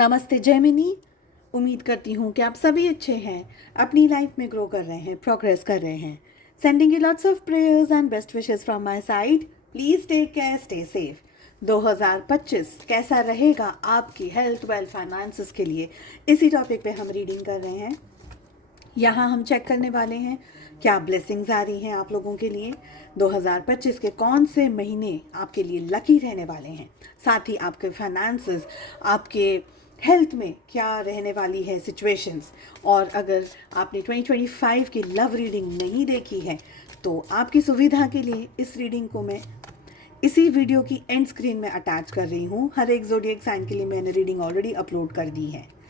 नमस्ते जयमिनी। उम्मीद करती हूँ कि आप सभी अच्छे हैं, अपनी लाइफ में ग्रो कर रहे हैं, प्रोग्रेस कर रहे हैं। Sending you lots of prayers and best wishes from my side. Please take care, stay safe. 2025 कैसा रहेगा आपकी हेल्थ, वेल्थ, फाइनेंसेस के लिए, इसी टॉपिक पे हम रीडिंग कर रहे हैं। यहाँ हम चेक करने वाले हैं क्या ब्लेसिंग्स आ रही हैं आप लोगों के लिए। 2025 के कौन से महीने आपके लिए लकी रहने वाले हैं, साथ ही आपके फाइनेंसेस, आपके हेल्थ में क्या रहने वाली है सिचुएशंस। और अगर आपने 2025 की लव रीडिंग नहीं देखी है तो आपकी सुविधा के लिए इस रीडिंग को मैं इसी वीडियो की एंड स्क्रीन में अटैच कर रही हूँ। हर एक ज़ोडिएक साइन के लिए मैंने रीडिंग ऑलरेडी अपलोड कर दी है।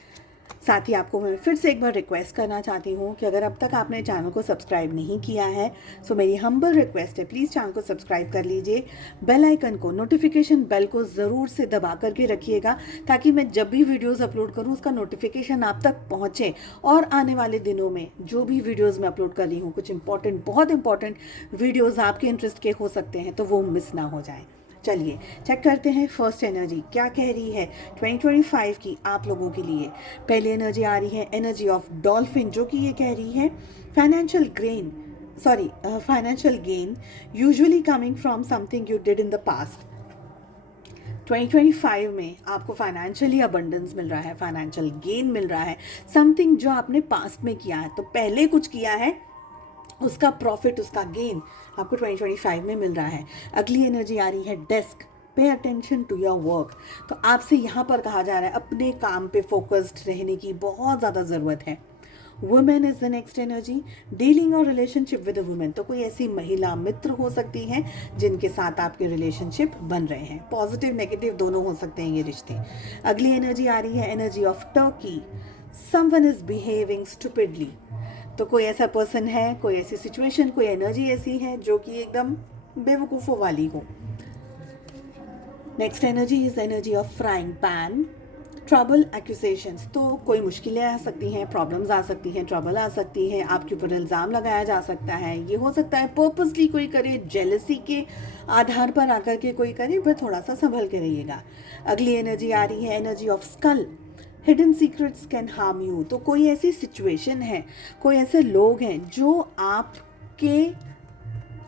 साथ ही आपको मैं फिर से एक बार रिक्वेस्ट करना चाहती हूँ कि अगर अब तक आपने चैनल को सब्सक्राइब नहीं किया है तो मेरी हम्बल रिक्वेस्ट है, प्लीज़ चैनल को सब्सक्राइब कर लीजिए। बेल आइकन को, नोटिफिकेशन बेल को ज़रूर से दबा करके रखिएगा ताकि मैं जब भी वीडियोस अपलोड करूँ उसका नोटिफिकेशन आप तक पहुँचे और आने वाले दिनों में जो भी वीडियोज़ मैं अपलोड कर रही हूँ, कुछ इंपॉर्टेंट, बहुत इंपॉर्टेंट वीडियोज़ आपके इंटरेस्ट के हो सकते हैं, तो वो मिस ना हो जाए। चलिए चेक करते हैं फर्स्ट एनर्जी क्या कह रही है 2025 की आप लोगों के लिए। पहली एनर्जी आ रही है एनर्जी ऑफ डॉल्फिन, जो कि ये कह रही है financial gain usually coming from something you did in the past. 2025 में आपको फाइनेंशियली अबंडेंस मिल रहा है, फाइनेंशियल गेन मिल रहा है, समथिंग जो आपने पास्ट में किया है, तो पहले कुछ किया है उसका प्रॉफिट, उसका गेन आपको 2025 में मिल रहा है। अगली एनर्जी आ रही है desk, pay attention to your work. तो आपसे यहाँ पर कहा जा रहा है अपने काम पे फोकस्ड रहने की बहुत ज़्यादा ज़रूरत है। Women is the next energy, dealing और रिलेशनशिप विद अ वुमेन। तो कोई ऐसी महिला मित्र हो सकती हैं जिनके साथ आपके रिलेशनशिप बन रहे हैं, पॉजिटिव नेगेटिव दोनों हो सकते हैं ये रिश्ते। अगली एनर्जी आ रही है energy of Turkey, someone is behaving stupidly. तो कोई ऐसा पर्सन है, कोई ऐसी सिचुएशन, कोई एनर्जी ऐसी है जो कि एकदम बेवकूफ़ों वाली हो। Next energy is energy of frying pan, trouble, accusations. तो कोई मुश्किलें आ सकती हैं, प्रॉब्लम्स आ सकती हैं, ट्रबल आ सकती है, आपके ऊपर इल्ज़ाम लगाया जा सकता है। ये हो सकता है पर्पसली कोई करे, जेलसी के आधार पर आकर के कोई करे, पर थोड़ा सा संभल के रहिएगा। अगली एनर्जी आ रही है energy of skull, hidden secrets can harm you. तो कोई ऐसी सिचुएशन है, कोई ऐसे लोग हैं जो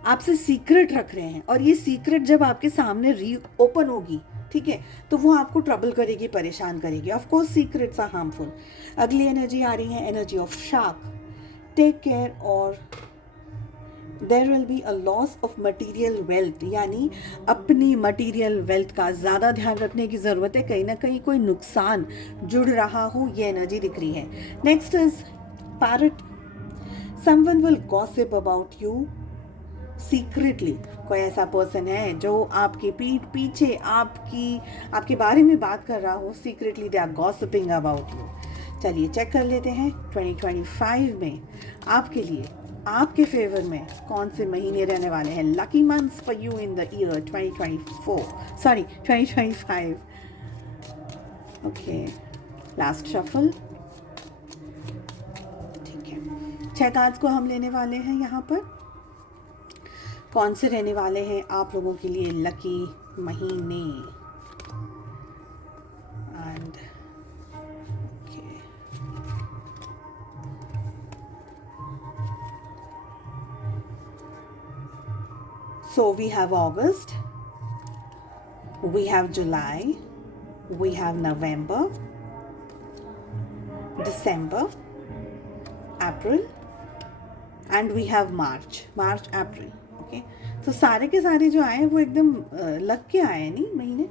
आपसे सीक्रेट रख रहे हैं, और ये सीक्रेट जब आपके सामने री ओपन होगी, ठीक है, तो वो आपको ट्रबल करेगी, परेशान करेगी। Of course secrets are harmful. अगली एनर्जी आ रही है energy of shark, take care और there will be a loss of material wealth. यानी अपनी मटीरियल वेल्थ का ज़्यादा ध्यान रखने की ज़रूरत है, कहीं ना कहीं कोई नुकसान जुड़ रहा हो, ये एनर्जी दिख रही है। Next is parrot, someone will gossip about you secretly. कोई ऐसा पर्सन है जो आपके पीठ पीछे आपके बारे में बात कर रहा हो, secretly they are gossiping about you. चलिए चेक कर लेते हैं 2025 में आपके लिए, आपके फेवर में कौन से महीने रहने वाले हैं, lucky months for you in the year 2025। Okay, last shuffle. ठीक है, 6 कार्ड्स को हम लेने वाले हैं यहाँ पर। कौन से रहने वाले हैं आप लोगों के लिए लकी महीने। And so we have August, we have July, we have November, December, April and we have March, April. Okay, तो सारे के सारे जो आए हैं वो एकदम लग के आए हैं नहीं महीने।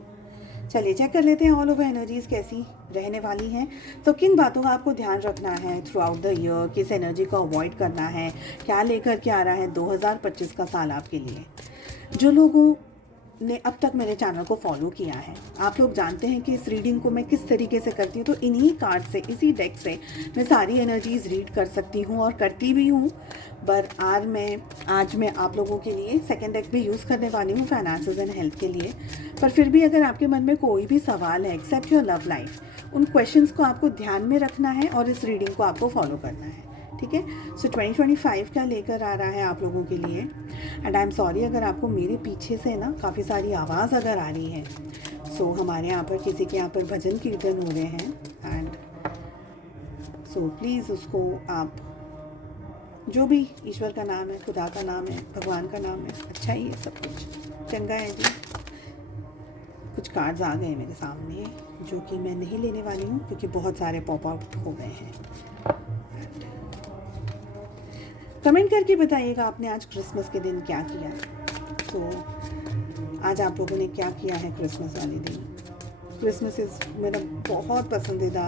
चलिए चेक कर लेते हैं ऑल ओवर एनर्जीज कैसी रहने वाली हैं। तो किन बातों का आपको ध्यान रखना है थ्रू आउट द ईयर, किस एनर्जी को अवॉइड करना है, क्या लेकर के आ रहा है 2025 का साल आपके लिए। जो लोगों ने अब तक मेरे चैनल को फॉलो किया है, आप लोग जानते हैं कि इस रीडिंग को मैं किस तरीके से करती हूँ। तो इन्हीं कार्ड से, इसी डेक से मैं सारी एनर्जीज रीड कर सकती हूँ और करती भी हूँ। पर आज मैं आप लोगों के लिए सेकंड डेक भी यूज़ करने वाली हूँ फाइनेंसेस एंड हेल्थ के लिए। पर फिर भी अगर आपके मन में कोई भी सवाल है एक्सेप्ट योर लव लाइफ, उन क्वेश्चंस को आपको ध्यान में रखना है और इस रीडिंग को आपको फॉलो करना है। ठीक है, सो 2025 क्या लेकर आ रहा है आप लोगों के लिए। एंड आई एम सॉरी अगर आपको मेरे पीछे से ना काफ़ी सारी आवाज़ अगर आ रही है हमारे यहाँ पर किसी के यहाँ पर भजन कीर्तन हो रहे हैं एंड प्लीज़ उसको आप, जो भी ईश्वर का नाम है, खुदा का नाम है, भगवान का नाम है, अच्छा ही है, सब कुछ चंगा है जी। कुछ कार्ड्स आ गए मेरे सामने जो कि मैं नहीं लेने वाली हूँ क्योंकि बहुत सारे पॉप आउट हो गए हैं। कमेंट करके बताइएगा आपने आज क्रिसमस के दिन क्या किया। आज आप लोगों ने क्या किया है क्रिसमस वाले दिन। क्रिसमस इज़ मेरा बहुत पसंदीदा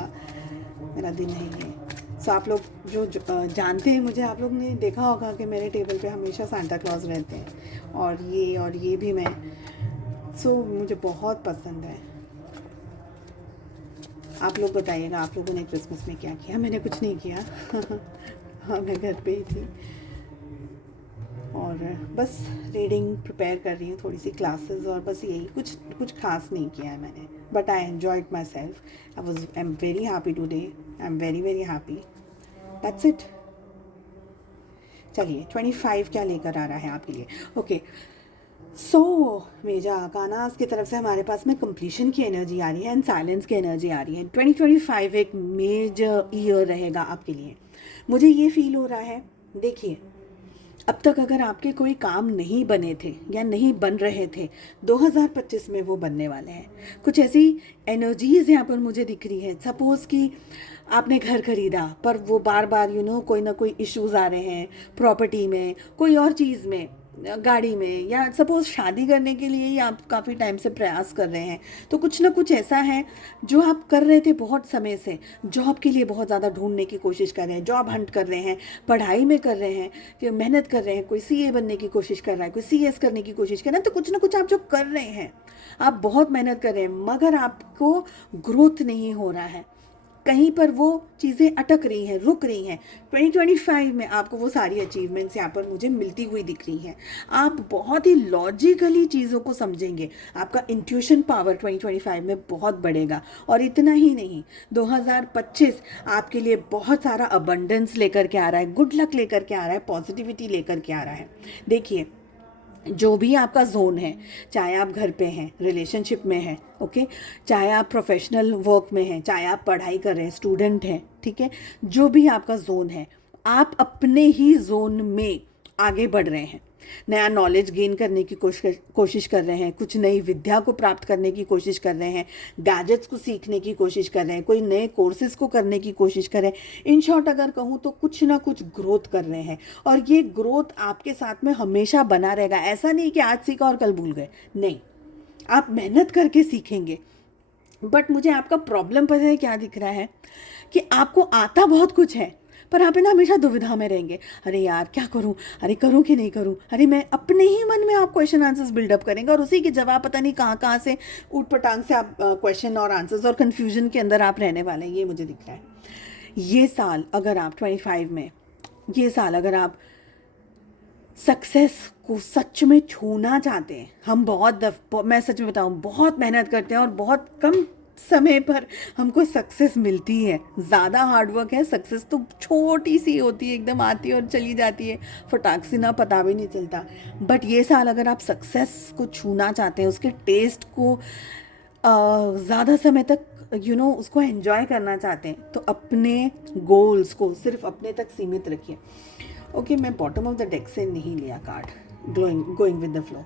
मेरा दिन है ये। आप लोग जो जानते हैं मुझे, आप लोग ने देखा होगा कि मेरे टेबल पे हमेशा सांता क्लॉज रहते हैं और ये भी मैं। मुझे बहुत पसंद है। आप लोग बताइएगा आप लोगों ने क्रिसमस में क्या किया। मैंने कुछ नहीं किया हाँ, मैं घर पे ही थी और बस रीडिंग प्रिपेयर कर रही हूँ, थोड़ी सी क्लासेस, और बस यही, कुछ खास नहीं किया है मैंने। But I enjoyed my self. I am very happy today. I am very very happy. That's it. चलिए 25 क्या लेकर आ रहा है आपके लिए। ओके, मेजा कानास की तरफ से हमारे पास में कंप्लीशन की एनर्जी आ रही है एंड साइलेंस की एनर्जी आ रही है। 2025 एक मेजर ईयर रहेगा आपके लिए, मुझे ये फील हो रहा है। देखिए, अब तक अगर आपके कोई काम नहीं बने थे या नहीं बन रहे थे, 2025 में वो बनने वाले हैं। कुछ ऐसी एनर्जीज़ यहाँ पर मुझे दिख रही है। सपोज़ कि आपने घर खरीदा पर वो बार बार कोई ना कोई इश्यूज़ आ रहे हैं, प्रॉपर्टी में, कोई और चीज़ में, गाड़ी में, या सपोज़ शादी करने के लिए ही आप काफ़ी टाइम से प्रयास कर रहे हैं। तो कुछ ना कुछ ऐसा है जो आप कर रहे थे बहुत समय से। जॉब के लिए बहुत ज़्यादा ढूंढने की कोशिश कर रहे हैं, जॉब हंट कर रहे हैं, पढ़ाई में कर रहे हैं, कि मेहनत कर रहे हैं। कोई सीए बनने की कोशिश कर रहा है, कोई सीएस करने की कोशिश कर रहा है। तो कुछ ना कुछ आप जो कर रहे हैं, आप बहुत मेहनत कर रहे हैं, मगर आपको ग्रोथ नहीं हो रहा है। कहीं पर वो चीज़ें अटक रही हैं, रुक रही हैं। 2025 में आपको वो सारी अचीवमेंट्स यहाँ पर मुझे मिलती हुई दिख रही हैं। आप बहुत ही लॉजिकली चीज़ों को समझेंगे। आपका इंट्यूशन पावर 2025 में बहुत बढ़ेगा। और इतना ही नहीं, 2025 आपके लिए बहुत सारा अबंडेंस लेकर के आ रहा है, गुड लक लेकर के आ रहा है, पॉजिटिविटी लेकर के आ रहा है। देखिए, जो भी आपका जोन है, चाहे आप घर पे हैं, रिलेशनशिप में हैं, ओके, चाहे आप प्रोफेशनल वर्क में हैं, चाहे आप पढ़ाई कर रहे हैं, स्टूडेंट हैं, ठीक है, जो भी आपका जोन है, आप अपने ही जोन में आगे बढ़ रहे हैं। नया नॉलेज गेन करने की कोशिश कर रहे हैं, कुछ नई विद्या को प्राप्त करने की कोशिश कर रहे हैं, गैजेट्स को सीखने की कोशिश कर रहे हैं, कोई नए कोर्सेज को करने की कोशिश कर रहे हैं। इन शॉर्ट अगर कहूँ तो कुछ ना कुछ ग्रोथ कर रहे हैं, और ये ग्रोथ आपके साथ में हमेशा बना रहेगा। ऐसा नहीं कि आज सीखा और कल भूल गए, नहीं, आप मेहनत करके सीखेंगे। बट मुझे आपका प्रॉब्लम पता है क्या दिख रहा है, कि आपको आता बहुत कुछ है पर आप ना हमेशा दुविधा में रहेंगे। अरे यार क्या करूं, अरे करूं कि नहीं करूं, अरे मैं अपने ही मन में आप क्वेश्चन आंसर्स बिल्डअप करेंगे और उसी के जवाब पता नहीं कहाँ कहाँ से ऊट पटांग से आप क्वेश्चन और आंसर्स और कन्फ्यूजन के अंदर आप रहने वाले हैं। ये मुझे दिख रहा है। ये साल अगर आप 25 में, ये साल अगर आप सक्सेस को सच में छूना चाहते हैं, हम मैं सच में बताऊं, बहुत मेहनत करते हैं और बहुत कम समय पर हमको सक्सेस मिलती है। ज़्यादा हार्डवर्क है, सक्सेस तो छोटी सी होती है, एकदम आती है और चली जाती है, फटाक से ना पता भी नहीं चलता। बट ये साल अगर आप सक्सेस को छूना चाहते हैं, उसके टेस्ट को ज़्यादा समय तक उसको एंजॉय करना चाहते हैं, तो अपने गोल्स को सिर्फ अपने तक सीमित रखिए। ओके, मैं बॉटम ऑफ द डेक से नहीं लिया card, going with the flow.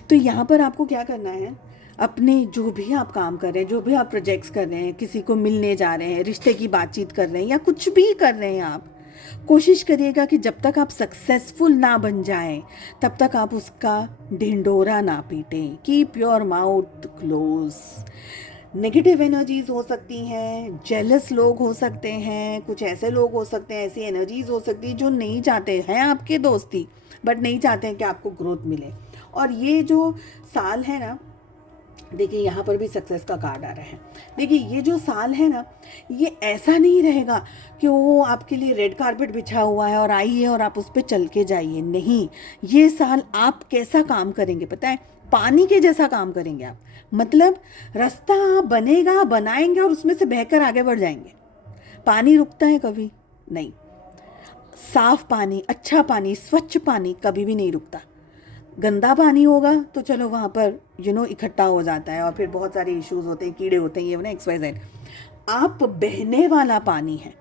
तो यहाँ पर आपको क्या करना है, अपने जो भी आप काम कर रहे हैं, जो भी आप प्रोजेक्ट्स कर रहे हैं, किसी को मिलने जा रहे हैं, रिश्ते की बातचीत कर रहे हैं, या कुछ भी कर रहे हैं, आप कोशिश करिएगा कि जब तक आप सक्सेसफुल ना बन जाएं, तब तक आप उसका ढिंढोरा ना पीटें। Keep your mouth close. Negative energies हो सकती हैं, जेलस लोग हो सकते हैं, कुछ ऐसे लोग हो सकते हैं, ऐसी एनर्जीज हो सकती है जो नहीं चाहते हैं आपके दोस्ती, बट नहीं चाहते हैं कि आपको ग्रोथ मिले। और ये जो साल है ना, देखिए यहाँ पर भी सक्सेस का कार्ड आ रहा है। देखिए ये जो साल है ना, ये ऐसा नहीं रहेगा कि वो आपके लिए रेड कारपेट बिछा हुआ है और आइए और आप उस पर चल के जाइए। नहीं, ये साल आप कैसा काम करेंगे पता है, पानी के जैसा काम करेंगे आप। मतलब रास्ता बनेगा, बनाएंगे और उसमें से बहकर आगे बढ़ जाएंगे। पानी रुकता है कभी नहीं, साफ पानी, अच्छा पानी, स्वच्छ पानी कभी भी नहीं रुकता। गंदा पानी होगा तो चलो वहाँ पर इकट्ठा हो जाता है और फिर बहुत सारे इश्यूज होते हैं, कीड़े होते हैं, ये ना XYZ। आप बहने वाला पानी है,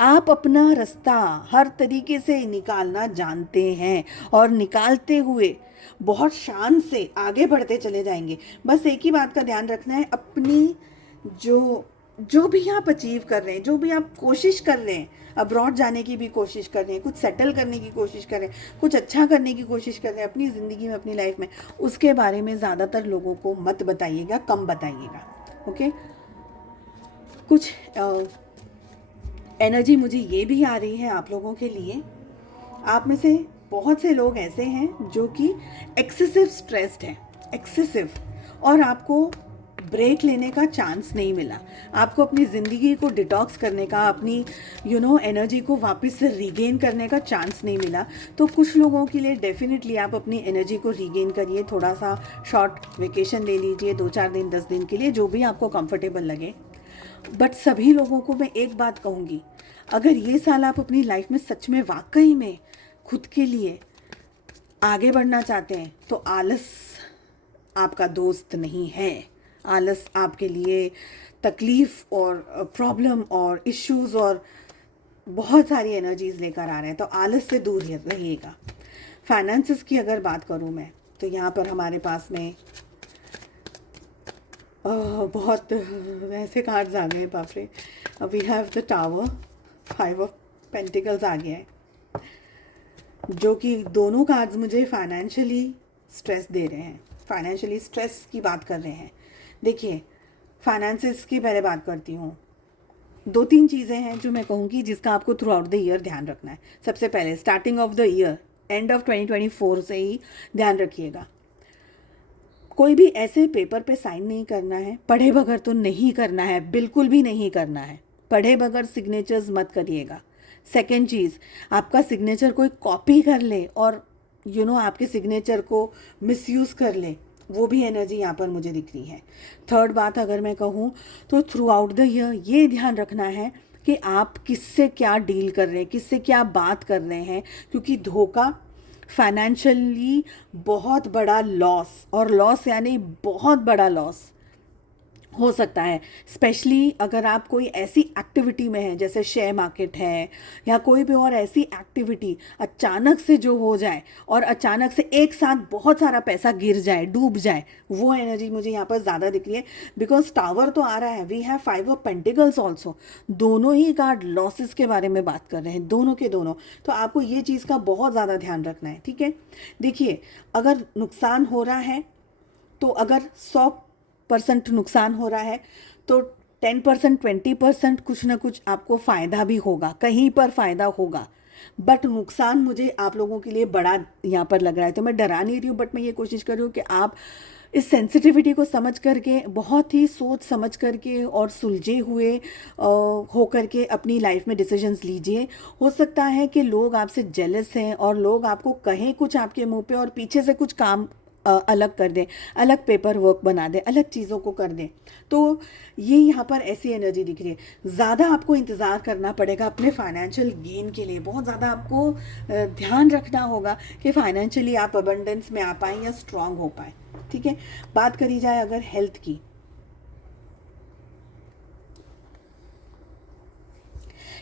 आप अपना रास्ता हर तरीके से निकालना जानते हैं और निकालते हुए बहुत शान से आगे बढ़ते चले जाएंगे। बस एक ही बात का ध्यान रखना है, अपनी जो जो भी आप अचीव कर रहे हैं, जो भी आप कोशिश कर रहे हैं, अब्रॉड जाने की भी कोशिश कर रहे हैं, कुछ सेटल करने की कोशिश कर रहे हैं, कुछ अच्छा करने की कोशिश कर रहे हैं अपनी ज़िंदगी में, अपनी लाइफ में, उसके बारे में ज़्यादातर लोगों को मत बताइएगा, कम बताइएगा। ओके। कुछ एनर्जी मुझे ये भी आ रही है आप लोगों के लिए। आप में से बहुत से लोग ऐसे हैं जो कि एक्सेसिव स्ट्रेस्ड हैं, एक्सेसिव, और आपको ब्रेक लेने का चांस नहीं मिला, आपको अपनी ज़िंदगी को डिटॉक्स करने का, अपनी एनर्जी को वापस से रीगेन करने का चांस नहीं मिला। तो कुछ लोगों के लिए डेफिनेटली आप अपनी एनर्जी को रीगेन करिए, थोड़ा सा शॉर्ट वेकेशन ले लीजिए, 2-4 दिन 10 दिन के लिए, जो भी आपको कंफर्टेबल लगे। बट सभी लोगों को मैं एक बात कहूँगी, अगर ये साल आप अपनी लाइफ में सच में वाकई में खुद के लिए आगे बढ़ना चाहते हैं तो आलस आपका दोस्त नहीं है। आलस आपके लिए तकलीफ़ और प्रॉब्लम और इश्यूज़ और बहुत सारी एनर्जीज़ लेकर आ रहे हैं, तो आलस से दूर रहिएगा। फाइनेंसेस की अगर बात करूँ मैं, तो यहाँ पर हमारे पास में बहुत ऐसे कार्ड्स आ गए हैं, बाप रे। We have the tower, 5 of pentacles आ गया है, जो कि दोनों कार्ड्स मुझे फाइनेंशियली स्ट्रेस दे रहे हैं, फाइनेंशियली स्ट्रेस की बात कर रहे हैं। देखिए, फाइनेंसेस की पहले बात करती हूँ। 2-3 चीज़ें हैं जो मैं कहूँगी जिसका आपको थ्रू आउट द ईयर ध्यान रखना है। सबसे पहले starting of the year, end of 2024 से ही ध्यान रखिएगा, कोई भी ऐसे पेपर पे साइन नहीं करना है, पढ़े बगैर तो नहीं करना है, बिल्कुल भी नहीं करना है, पढ़े बगैर सिग्नेचर्स मत करिएगा। सेकेंड चीज़, आपका सिग्नेचर कोई कॉपी कर ले और आपके सिग्नेचर को मिसयूज़ कर ले, वो भी एनर्जी यहाँ पर मुझे दिख रही है। थर्ड बात अगर मैं कहूँ तो थ्रू आउट द ईयर ये ध्यान रखना है कि आप किससे क्या डील कर रहे हैं, किससे क्या बात कर रहे हैं, क्योंकि धोखा, फाइनेंशियली बहुत बड़ा लॉस, और लॉस यानी बहुत बड़ा लॉस हो सकता है, स्पेशली अगर आप कोई ऐसी एक्टिविटी में हैं जैसे शेयर मार्केट है या कोई भी और ऐसी एक्टिविटी अचानक से जो हो जाए और अचानक से एक साथ बहुत सारा पैसा गिर जाए, डूब जाए, वो एनर्जी मुझे यहाँ पर ज़्यादा दिख रही है। बिकॉज टावर तो आ रहा है, we have 5 of pentacles also, दोनों ही कार्ड लॉसेस के बारे में बात कर रहे हैं, दोनों के दोनों। तो आपको ये चीज़ का बहुत ज़्यादा ध्यान रखना है, ठीक है। देखिए, अगर नुकसान हो रहा है तो अगर 100% नुकसान हो रहा है तो 10%, 20% कुछ ना कुछ आपको फ़ायदा भी होगा, कहीं पर फ़ायदा होगा। बट नुकसान मुझे आप लोगों के लिए बड़ा यहाँ पर लग रहा है। तो मैं डरा नहीं रही हूँ, बट मैं ये कोशिश कर रही हूँ कि आप इस सेंसिटिविटी को समझ करके, बहुत ही सोच समझ करके और सुलझे हुए हो करके अपनी लाइफ में डिसीजंस लीजिए। हो सकता है कि लोग आपसे जेलस हैं और लोग आपको कहें कुछ आपके मुंह पे और पीछे से कुछ काम अलग कर दें, अलग पेपर वर्क बना दें, अलग चीज़ों को कर दें। तो ये यहाँ पर ऐसी एनर्जी दिख रही है। ज़्यादा आपको इंतज़ार करना पड़ेगा अपने फाइनेंशियल गेन के लिए, बहुत ज़्यादा आपको ध्यान रखना होगा कि फाइनेंशियली आप अबंडेंस में आ पाएँ या स्ट्रांग हो पाएँ, ठीक है। बात करी जाए अगर हेल्थ की,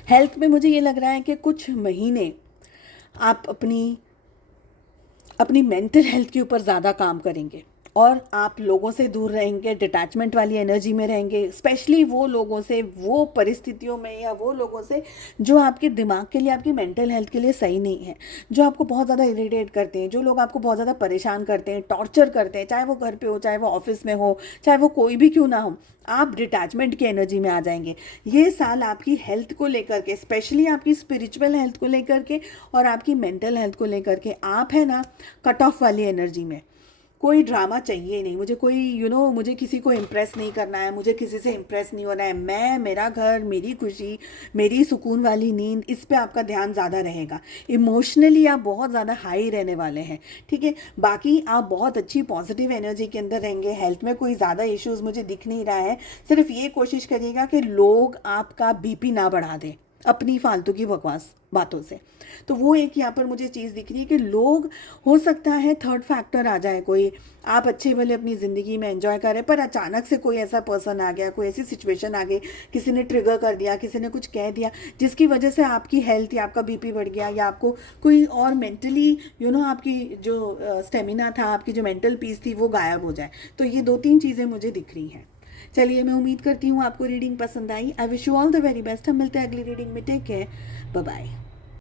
हेल्थ में मुझे ये लग रहा है कि कुछ महीने आप अपनी मेंटल हेल्थ के ऊपर ज़्यादा काम करेंगे और आप लोगों से दूर रहेंगे, डिटैचमेंट वाली एनर्जी में रहेंगे, स्पेशली वो लोगों से, वो परिस्थितियों में या वो लोगों से जो आपके दिमाग के लिए, आपकी मेंटल हेल्थ के लिए सही नहीं है, जो आपको बहुत ज़्यादा इरिटेट करते हैं, जो लोग आपको बहुत ज़्यादा परेशान करते हैं, टॉर्चर करते हैं, चाहे वो घर पे हो, चाहे वो ऑफिस में हो, चाहे वो कोई भी क्यों ना हो, आप डिटैचमेंट की एनर्जी में आ जाएंगे। ये साल आपकी हेल्थ को लेकर के, स्पेशली आपकी स्पिरिचुअल हेल्थ को लेकर के और आपकी मेंटल हेल्थ को लेकर के, आप है ना कट ऑफ वाली एनर्जी में। कोई ड्रामा चाहिए नहीं मुझे, कोई मुझे किसी को इम्प्रेस नहीं करना है, मुझे किसी से इम्प्रेस नहीं होना है, मैं, मेरा घर, मेरी खुशी, मेरी सुकून वाली नींद, इस पे आपका ध्यान ज़्यादा रहेगा। इमोशनली आप बहुत ज़्यादा हाई रहने वाले हैं, ठीक है। बाकी आप बहुत अच्छी पॉजिटिव एनर्जी के अंदर रहेंगे। हेल्थ में कोई ज़्यादा इश्यूज़ मुझे दिख नहीं रहा है। सिर्फ ये कोशिश करिएगा कि लोग आपका बीपी ना बढ़ा दें, अपनी फालतू की बकवास बातों से। तो वो एक यहाँ पर मुझे चीज़ दिख रही है कि लोग, हो सकता है थर्ड फैक्टर आ जाए कोई, आप अच्छे भले अपनी ज़िंदगी में एंजॉय करें पर अचानक से कोई ऐसा पर्सन आ गया, कोई ऐसी सिचुएशन आ गई, किसी ने ट्रिगर कर दिया, किसी ने कुछ कह दिया जिसकी वजह से आपकी हेल्थ या आपका बीपी बढ़ गया, या आपको कोई और मेंटली आपकी जो स्टेमिना था, आपकी जो मेंटल पीस थी वो गायब हो जाए। तो ये 2-3 चीज़ें मुझे दिख रही हैं। चलिए, मैं उम्मीद करती हूँ आपको रीडिंग पसंद आई। I wish you all the very best. हम मिलते हैं अगली रीडिंग में। Take care, bye bye.